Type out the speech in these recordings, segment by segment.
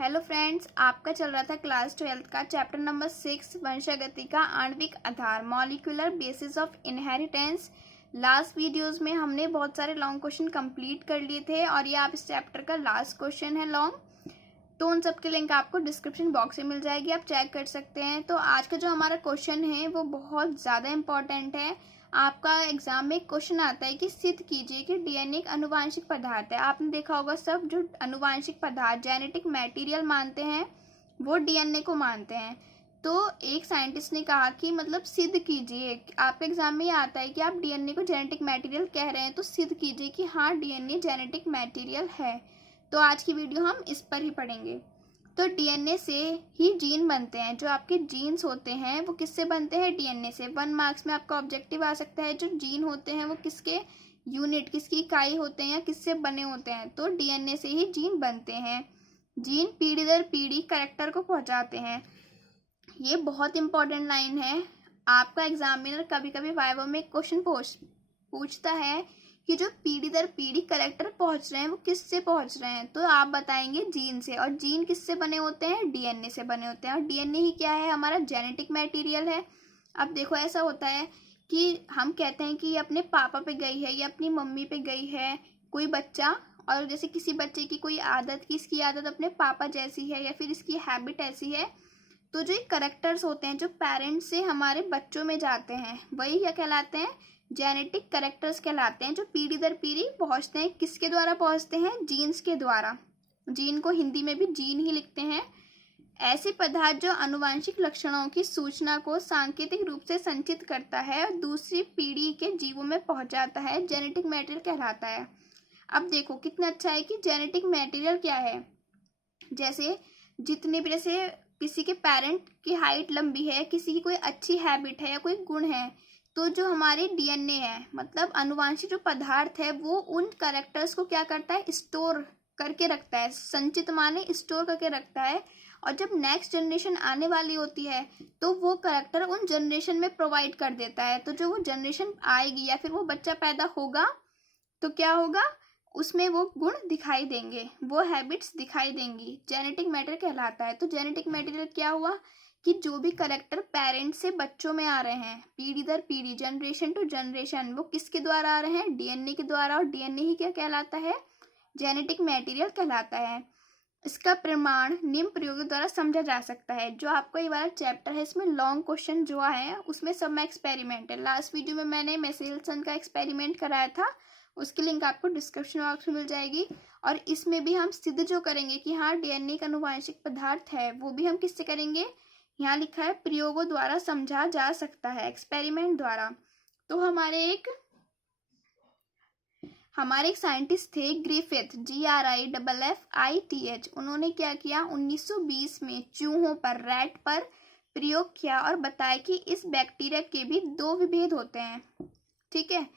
Hello friends, आपका चल रहा था क्लास 12 का चैप्टर नंबर 6 वंशागति का आणविक आधार molecular basis of inheritance. Last videos में हमने बहुत सारे लॉन्ग क्वेश्चन कंप्लीट कर लिए थे और ये आप इस चैप्टर का लास्ट क्वेश्चन है लॉन्ग, तो उन सब के लिंक आपको डिस्क्रिप्शन बॉक्स में मिल जाएगी, आप चेक कर सकते हैं। तो आज का जो हमारा क्वेश्चन है वो बहुत ज़्यादा इंपॉर्टेंट है। आपका एग्जाम में क्वेश्चन आता है कि सिद्ध कीजिए कि डीएनए एक आनुवांशिक पदार्थ है। आपने देखा होगा सब जो आनुवांशिक पदार्थ जेनेटिक मटेरियल मानते हैं वो डीएनए को मानते हैं। तो एक साइंटिस्ट ने कहा कि मतलब सिद्ध कीजिए, आपके एग्जाम में ये आता है कि आप डीएनए को जेनेटिक मटेरियल कह रहे हैं तो सिद्ध कीजिए कि हाँ डीएनए जेनेटिक मटेरियल है। तो आज की वीडियो हम इस पर ही पढ़ेंगे। तो डीएनए से ही जीन बनते हैं। जो आपके जीन्स होते हैं वो किससे बनते हैं? डीएनए से। 1 मार्क्स में आपका ऑब्जेक्टिव आ सकता है जो जीन होते हैं वो किसके यूनिट, किसकी इकाई होते हैं या किससे बने होते हैं? तो डीएनए से ही जीन बनते हैं। जीन पीढ़ी दर पीढ़ी कैरेक्टर को पहुंचाते हैं। ये बहुत इंपॉर्टेंट लाइन है। आपका एग्जामिनर कभी कभी वाइवा में क्वेश्चन पूछता है कि जो पीढ़ी दर पीढ़ी कैरेक्टर पहुंच रहे हैं वो किससे पहुंच रहे हैं? तो आप बताएंगे जीन से। और जीन किससे बने होते हैं? डीएनए से बने होते हैं। और डीएनए ही क्या है? हमारा जेनेटिक मटेरियल है। अब देखो ऐसा होता है कि हम कहते हैं कि ये अपने पापा पे गई है या अपनी मम्मी पे गई है कोई बच्चा, और जैसे किसी बच्चे की कोई आदत की इसकी आदत अपने पापा जैसी है या फिर इसकी हैबिट ऐसी है, तो जो करेक्टर्स होते हैं जो पेरेंट्स से हमारे बच्चों में जाते हैं वही क्या कहलाते हैं? जेनेटिक करेक्टर्स कहलाते हैं, जो पीढ़ी दर पीढ़ी पहुंचते हैं। किसके द्वारा पहुंचते हैं? जीन्स के द्वारा। जीन को हिंदी में भी जीन ही लिखते हैं। ऐसे पदार्थ जो आनुवांशिक लक्षणों की सूचना को सांकेतिक रूप से संचित करता है और दूसरी पीढ़ी के जीवों में पहुंचाता है, जेनेटिक मटेरियल कहलाता है। अब देखो कितना अच्छा है कि जेनेटिक मटेरियल क्या है। जैसे जितने भी, जैसे किसी के पेरेंट की हाइट लंबी है, किसी की कोई अच्छी हैबिट है या कोई गुण है, तो जो हमारे डीएनए है मतलब आनुवांशिक जो पदार्थ है वो उन कैरेक्टर्स को क्या करता है? स्टोर करके रखता है। संचित माने स्टोर करके रखता है। और जब नेक्स्ट जनरेशन आने वाली होती है तो वो कैरेक्टर उन जनरेशन में प्रोवाइड कर देता है। तो जो वो जनरेशन आएगी या फिर वो बच्चा पैदा होगा तो क्या होगा? उसमें वो गुण दिखाई देंगे, वो हैबिट्स दिखाई देंगी। जेनेटिक मैटर कहलाता है। तो जेनेटिक मटेरियल क्या हुआ कि जो भी करेक्टर पेरेंट्स से बच्चों में आ रहे हैं पीढ़ी दर पीढ़ी, जनरेशन टू जनरेशन, वो किसके द्वारा आ रहे हैं? डीएनए के द्वारा। और डीएनए ही क्या कहलाता है? जेनेटिक मटेरियल कहलाता है। इसका प्रमाण निम्न प्रयोगों द्वारा समझा जा सकता है। जो आपको ये वाला चैप्टर है इसमें लॉन्ग क्वेश्चन जो है उसमें सब में एक्सपेरिमेंट है। लास्ट वीडियो में मैंने मेसेल्सन का एक्सपेरिमेंट कराया था, उसकी लिंक आपको डिस्क्रिप्शन बॉक्स में मिल जाएगी। और इसमें भी हम सिद्ध जो करेंगे कि हाँ डीएनए एक आनुवांशिक पदार्थ है, वो भी हम किससे करेंगे? यहाँ लिखा है प्रयोगों द्वारा समझा जा सकता है, एक्सपेरिमेंट द्वारा। तो हमारे एक साइंटिस्ट थे ग्रिफिथ, GRIFFITH। उन्होंने क्या किया? 1920 में चूहों पर, रैट पर प्रयोग किया और बताया कि इस बैक्टीरिया के भी 2 विभेद होते हैं। ठीक है,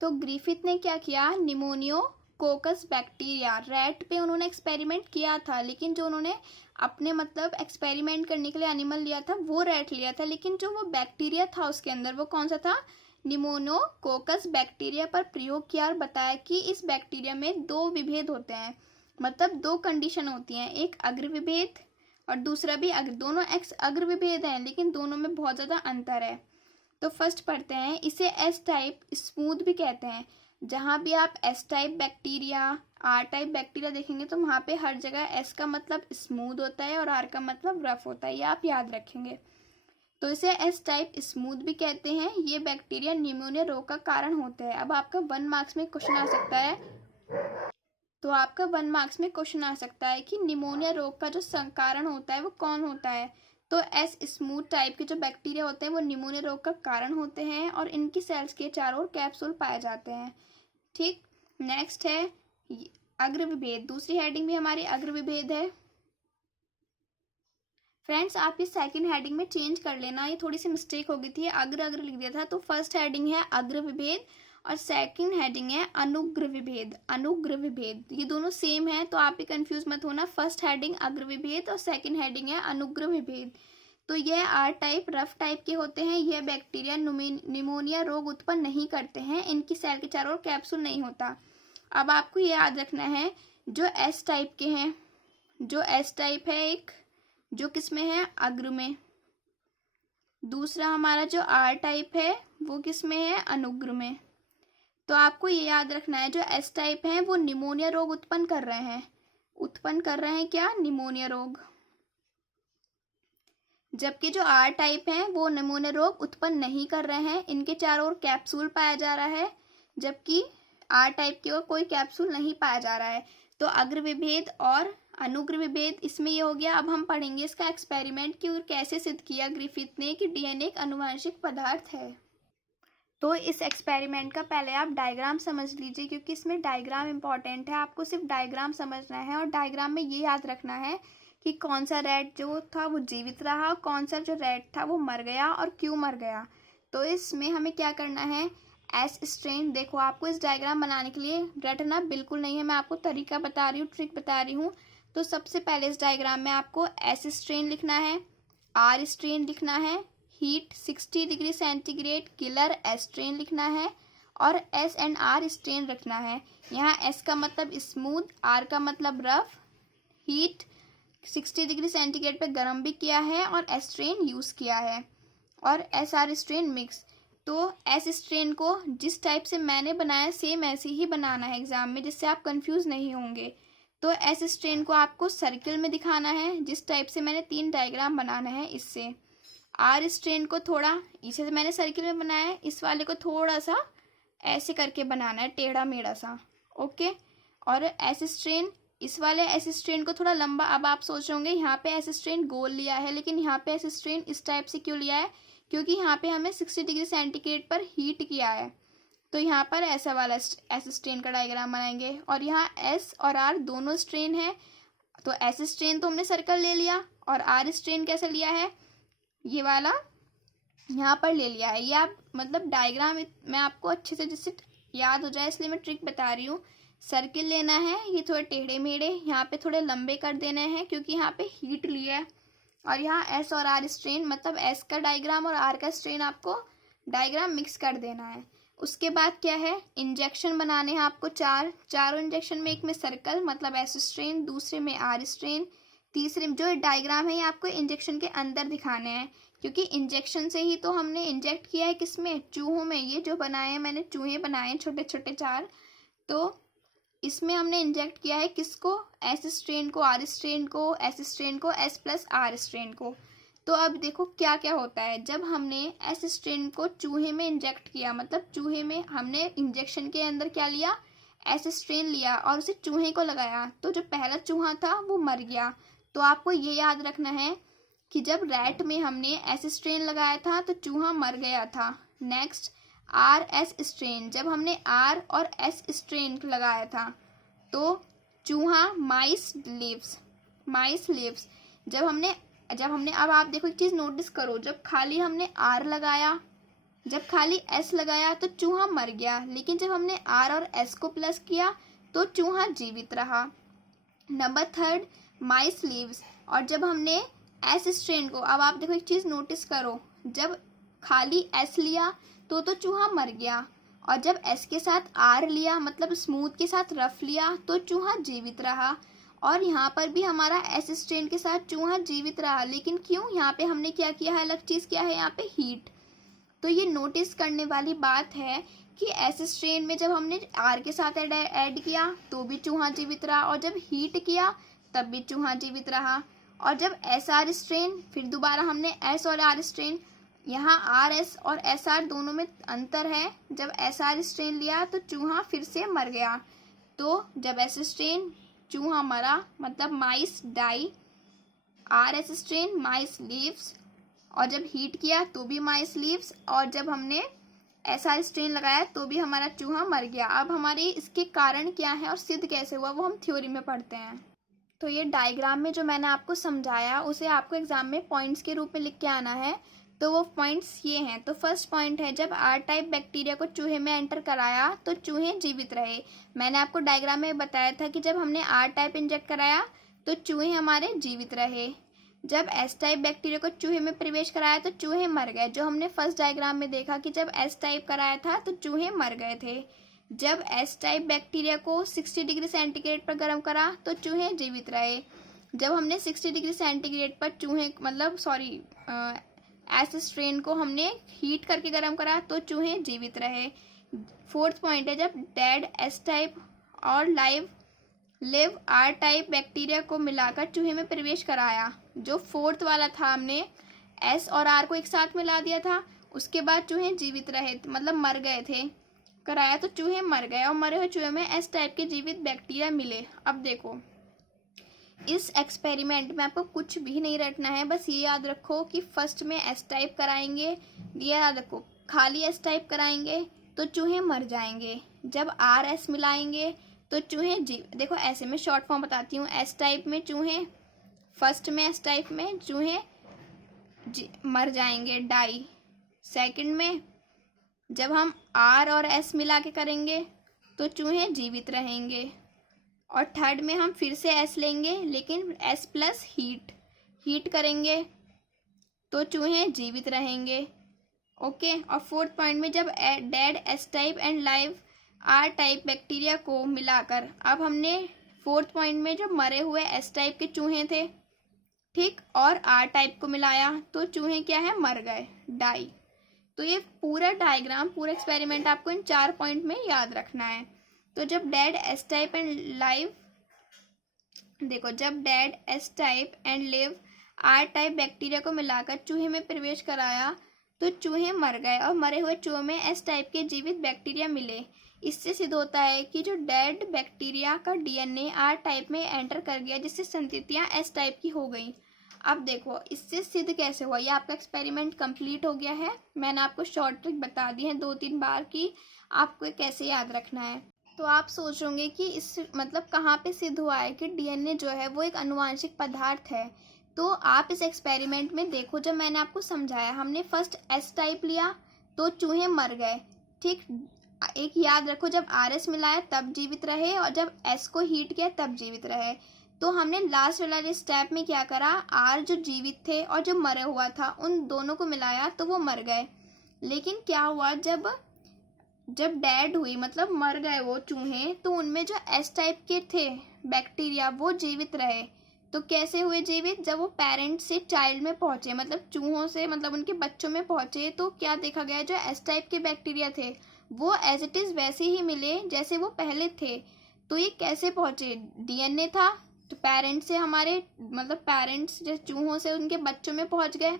तो ग्रिफिथ ने क्या किया? निमोनियोकोकस बैक्टीरिया रैट पे उन्होंने एक्सपेरिमेंट किया था, लेकिन जो उन्होंने अपने मतलब एक्सपेरिमेंट करने के लिए एनिमल लिया था वो रैट लिया था, लेकिन जो वो बैक्टीरिया था उसके अंदर वो कौन सा था? निमोनियोकोकस बैक्टीरिया पर प्रयोग किया और बताया कि इस बैक्टीरिया में 2 विभेद होते हैं, मतलब 2 कंडीशन होती हैं, एक अग्र विभेद और दूसरा भी अग्र। दोनों एक्स अग्र विभेद हैं लेकिन दोनों में बहुत ज़्यादा अंतर है। तो फर्स्ट पढ़ते हैं, इसे एस टाइप स्मूथ भी कहते हैं। जहाँ भी आप S type bacteria, R type bacteria देखेंगे तो वहाँ पे हर जगह एस का मतलब स्मूथ होता है और आर का मतलब रफ होता है, ये आप याद रखेंगे। तो इसे एस टाइप स्मूथ भी कहते हैं। ये बैक्टीरिया निमोनिया रोग का कारण होते हैं। अब आपका 1 मार्क्स में क्वेश्चन आ सकता है, तो आपका 1 मार्क्स में क्वेश्चन आ सकता है कि निमोनिया रोग का जो कारण होता है वो कौन होता है? तो एस स्मूथ टाइप के जो बैक्टीरिया होते हैं वो निमोनिया रोग का कारण होते हैं और इनकी सेल्स के चारों ओर कैप्सूल पाए जाते हैं। ठीक, नेक्स्ट है अग्र विभेद। दूसरी हेडिंग भी हमारी अग्र विभेद है। फ्रेंड्स आप इस सेकंड हेडिंग में चेंज कर लेना, ये थोड़ी सी मिस्टेक हो गई थी, अग्र अग्र लिख दिया था। तो फर्स्ट हेडिंग है अग्र विभेद और सेकंड हेडिंग है अनुग्र विभेद। अनुग्र विभेद ये दोनों सेम है, तो आप भी कंफ्यूज मत होना। फर्स्ट हेडिंग अग्र विभेद और सेकंड हेडिंग है अनुग्र विभेद। तो यह आर टाइप रफ टाइप के होते हैं। यह बैक्टीरिया निमोनिया रोग उत्पन्न नहीं करते हैं, इनकी सेल के चारों ओर कैप्सूल नहीं होता। अब आपको ये याद रखना है जो एस टाइप के हैं, जो एस टाइप है एक, जो किस में है, अग्र में। दूसरा हमारा जो आर टाइप है वो किस में है, अनुग्र में। तो आपको ये याद रखना है, जो एस टाइप है वो निमोनिया रोग उत्पन्न कर रहे हैं। उत्पन्न कर रहे हैं क्या, निमोनिया रोग। जबकि जो आर टाइप हैं वो निमोनिया रोग उत्पन्न नहीं कर रहे हैं, इनके चारों ओर कैप्सूल पाया जा रहा है, जबकि आर टाइप की ओर कोई कैप्सूल नहीं पाया जा रहा है। तो अग्र विभेद और अनुग्र विभेद इसमें ये हो गया। अब हम पढ़ेंगे इसका एक्सपेरिमेंट कि कैसे सिद्ध किया ग्रिफिथ ने कि डीएनए एक आनुवंशिक पदार्थ है। तो इस एक्सपेरिमेंट का पहले आप डायग्राम समझ लीजिए, क्योंकि इसमें डायग्राम इंपॉर्टेंट है। आपको सिर्फ डायग्राम समझना है और डायग्राम में ये याद रखना है कि कौन सा रैट जो था वो जीवित रहा, कौन सा जो रैट था वो मर गया और क्यों मर गया। तो इसमें हमें क्या करना है, एस स्ट्रेन। देखो आपको इस डायग्राम बनाने के लिए रटना बिल्कुल नहीं है, मैं आपको तरीका बता रही हूँ, ट्रिक बता रही हूँ। तो सबसे पहले इस डायग्राम में आपको एस स्ट्रेन लिखना है, आर स्ट्रेन लिखना है, heat 60 degree centigrade killer strain लिखना है और एस एंड आर स्ट्रेन रखना है। यहाँ एस का मतलब स्मूथ, आर का मतलब रफ, हीट 60 डिग्री सेंटीग्रेड पे गर्म भी किया है और स्ट्रेन यूज़ किया है, और एस आर स्ट्रेन मिक्स। तो एस स्ट्रेन को जिस टाइप से मैंने बनाया सेम ऐसे ही बनाना है एग्जाम में, जिससे आप कंफ्यूज नहीं होंगे। तो एस स्ट्रेन को आपको सर्किल में दिखाना है, जिस टाइप से मैंने 3 डायग्राम बनाना है इससे। आर स्ट्रेन को थोड़ा इसे मैंने सर्किल में बनाया है, इस वाले को थोड़ा सा ऐसे करके बनाना है, टेढ़ा मेढ़ा सा, ओके। और एस स्ट्रेन, इस वाले एस स्ट्रेन को थोड़ा लंबा। अब आप सोच रहे होंगे यहाँ पे एस स्ट्रेन गोल लिया है, लेकिन यहाँ पे एस स्ट्रेन इस टाइप से क्यों लिया है, क्योंकि यहाँ पे हमें 60 डिग्री सेंटीग्रेड पर हीट किया है। तो यहाँ पर ऐसा वाला एस स्ट्रेन का डायग्राम बनाएंगे, और यहाँ एस और आर दोनों स्ट्रेन है। तो एस स्ट्रेन तो हमने सर्कल ले लिया, और आर स्ट्रेन कैसे लिया है, ये वाला यहाँ पर ले लिया है। ये आप मतलब डायग्राम मैं आपको अच्छे से जिससे याद हो जाए इसलिए मैं ट्रिक बता रही हूँ। सर्किल लेना है, ये थोड़े टेढ़े मेढ़े, यहाँ पे थोड़े लंबे कर देने हैं क्योंकि यहाँ पे हीट लिया है। और यहाँ एस और आर स्ट्रेन, मतलब एस का डायग्राम और आर का स्ट्रेन आपको डायग्राम मिक्स कर देना है। उसके बाद क्या है, इंजेक्शन बनाने हैं आपको चारों इंजेक्शन में, एक में सर्कल मतलब एस स्ट्रेन, दूसरे में आर स्ट्रेन, तीसरे जो डायग्राम है ये आपको इंजेक्शन के अंदर दिखाने हैं, क्योंकि इंजेक्शन से ही तो हमने इंजेक्ट किया है किसमें, चूहों में। ये जो बनाए हैं मैंने चूहे बनाए हैं छोटे छोटे 4, तो इसमें हमने इंजेक्ट किया है किसको, एस स्ट्रेन को, आर स्ट्रेन को, एस स्ट्रेन को, एस प्लस आर स्ट्रेन को। तो अब देखो क्या क्या होता है, जब हमने एस स्ट्रेन को चूहे में इंजेक्ट किया, मतलब चूहे में हमने इंजेक्शन के अंदर क्या लिया, एस स्ट्रेन लिया और उसे चूहे को लगाया, तो जो पहला चूहा था वो मर गया। तो आपको ये याद रखना है कि जब रैट में हमने एस स्ट्रेन लगाया था तो चूहा मर गया था। नेक्स्ट आर एस स्ट्रेन, जब हमने आर और एस स्ट्रेन लगाया था तो चूहा माइस लिव्स। जब हमने अब आप देखो एक चीज़ नोटिस करो, जब खाली हमने आर लगाया, जब खाली एस लगाया तो चूहा मर गया, लेकिन जब हमने आर और एस को प्लस किया तो चूहा जीवित रहा। नंबर 3 माइस लीव्स, और जब हमने एस स्ट्रेन को, अब आप देखो एक चीज़ नोटिस करो, जब खाली एस लिया तो चूहा मर गया, और जब एस के साथ आर लिया मतलब स्मूथ के साथ रफ लिया तो चूहा जीवित रहा। और यहाँ पर भी हमारा एस स्ट्रेन के साथ चूहा जीवित रहा, लेकिन क्यों, यहाँ पे हमने क्या किया है, अलग चीज़ क्या है यहाँ पे, हीट। तो ये नोटिस करने वाली बात है कि एस स्ट्रेन में जब हमने आर के साथ ऐड किया तो भी चूहा जीवित रहा, और जब हीट किया तब भी चूहा जीवित रहा। और जब एस आर स्ट्रेन, फिर दोबारा हमने एस और आर स्ट्रेन, यहाँ आर एस और एस आर दोनों में अंतर है, जब एस आर स्ट्रेन लिया तो चूहा फिर से मर गया। तो जब एस स्ट्रेन चूहा मरा मतलब माइस डाई, आर एस स्ट्रेन माइस लीव्स, और जब हीट किया तो भी माइस लीव्स, और जब हमने एस आर स्ट्रेन लगाया तो भी हमारा चूहा मर गया। अब हमारे इसके कारण क्या है और सिद्ध कैसे हुआ वो हम थ्योरी में पढ़ते हैं। तो ये डायग्राम में जो मैंने आपको समझाया उसे आपको एग्जाम में पॉइंट्स के रूप में लिख के आना है। तो वो पॉइंट्स ये हैं। तो फर्स्ट पॉइंट है, जब आर टाइप बैक्टीरिया को चूहे में एंटर कराया तो चूहे जीवित रहे। मैंने आपको डायग्राम में बताया था कि जब हमने आर टाइप इंजेक्ट कराया तो चूहे हमारे जीवित रहे। जब एस टाइप बैक्टीरिया को चूहे में प्रवेश कराया तो चूहे मर गए, जो हमने फर्स्ट डायग्राम में देखा कि जब एस टाइप कराया था तो चूहे मर गए थे। जब एस टाइप बैक्टीरिया को 60 डिग्री सेंटीग्रेड पर गर्म करा तो चूहे जीवित रहे। जब हमने 60 डिग्री सेंटीग्रेड पर चूहे एस स्ट्रेन को हमने हीट करके गर्म करा तो चूहे जीवित रहे। फोर्थ पॉइंट है, जब डेड एस टाइप और लिव आर टाइप बैक्टीरिया को मिलाकर चूहे में प्रवेश कराया। जो फोर्थ वाला था, हमने एस और आर को एक साथ मिला दिया था, उसके बाद चूहे जीवित रहे, मतलब मर गए थे, कराया तो चूहे मर गए और मरे हुए चूहे में एस टाइप के जीवित बैक्टीरिया मिले। अब देखो, इस एक्सपेरिमेंट में आपको कुछ भी नहीं रटना है, बस ये याद रखो कि फर्स्ट में एस टाइप कराएंगे, ये याद रखो, खाली एस टाइप कराएंगे तो चूहे मर जाएंगे। जब आर एस मिलाएंगे तो चूहे देखो ऐसे में शॉर्ट फॉर्म बताती हूँ, एस टाइप में चूहे, फर्स्ट में एस टाइप में चूहे मर जाएंगे, डाई। सेकंड में जब हम आर और एस मिला के करेंगे तो चूहे जीवित रहेंगे। और थर्ड में हम फिर से एस लेंगे, लेकिन एस प्लस हीट करेंगे तो चूहे जीवित रहेंगे। ओके। और फोर्थ पॉइंट में जब dead S type and live R type bacteria को मिलाकर, अब हमने फोर्थ पॉइंट में जो मरे हुए एस टाइप के चूहे थे, ठीक, और आर टाइप को मिलाया तो चूहे क्या है, मर गए, डाई। तो ये पूरा डायग्राम, पूरा एक्सपेरिमेंट आपको इन 4 पॉइंट में याद रखना है। तो जब dead S type and live, देखो, जब dead S type and live R type bacteria को मिलाकर चूहे में प्रवेश कराया तो चूहे मर गए और मरे हुए चूहों में एस टाइप के जीवित बैक्टीरिया मिले। इससे सिद्ध होता है कि जो डेड बैक्टीरिया का डीएनए आर टाइप में एंटर कर गया, जिससे संततियां एस टाइप की हो गई। अब देखो इससे सिद्ध कैसे हुआ, ये आपका एक्सपेरिमेंट कंप्लीट हो गया है। मैंने आपको शॉर्ट ट्रिक बता दी है 2-3 बार कि आपको कैसे याद रखना है। तो आप सोच होंगे कि इस मतलब कहाँ पे सिद्ध हुआ है कि डीएनए जो है वो एक आनुवांशिक पदार्थ है। तो आप इस एक्सपेरिमेंट में देखो, जब मैंने आपको समझाया, हमने फर्स्ट एस टाइप लिया तो चूहे मर गए, ठीक। एक याद रखो, जब आर एस मिलाया तब जीवित रहे और जब एस को हीट किया तब जीवित रहे। तो हमने लास्ट वाला स्टेप में क्या करा, आर जो जीवित थे और जो मरे हुआ था उन दोनों को मिलाया तो वो मर गए। लेकिन क्या हुआ, जब डेड हुई, मतलब मर गए वो चूहे, तो उनमें जो एस टाइप के थे बैक्टीरिया वो जीवित रहे। तो कैसे हुए जीवित, जब वो पेरेंट से चाइल्ड में पहुंचे, मतलब चूहों से मतलब उनके बच्चों में पहुंचे, तो क्या देखा गया, जो एस टाइप के बैक्टीरिया थे वो एज इट इज वैसे ही मिले जैसे वो पहले थे। तो ये कैसे पहुंचे, डीएनए था तो पेरेंट्स से हमारे, मतलब पेरेंट्स जो चूहों से उनके बच्चों में पहुंच गए।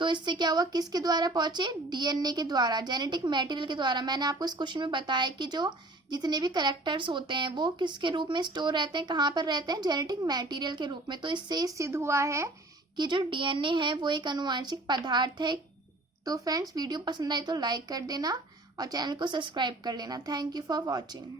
तो इससे क्या हुआ, किसके द्वारा पहुंचे, डीएनए के द्वारा, जेनेटिक मटेरियल के द्वारा। मैंने आपको इस क्वेश्चन में बताया कि जो जितने भी कैरेक्टर्स होते हैं वो किसके रूप में स्टोर रहते हैं, कहाँ पर रहते हैं, जेनेटिक मटेरियल के रूप में। तो इससे सिद्ध हुआ है कि जो डीएनए है वो एक आनुवांशिक पदार्थ है। तो फ्रेंड्स, वीडियो पसंद आई तो लाइक कर देना और चैनल को सब्सक्राइब कर लेना। Thank you for watching.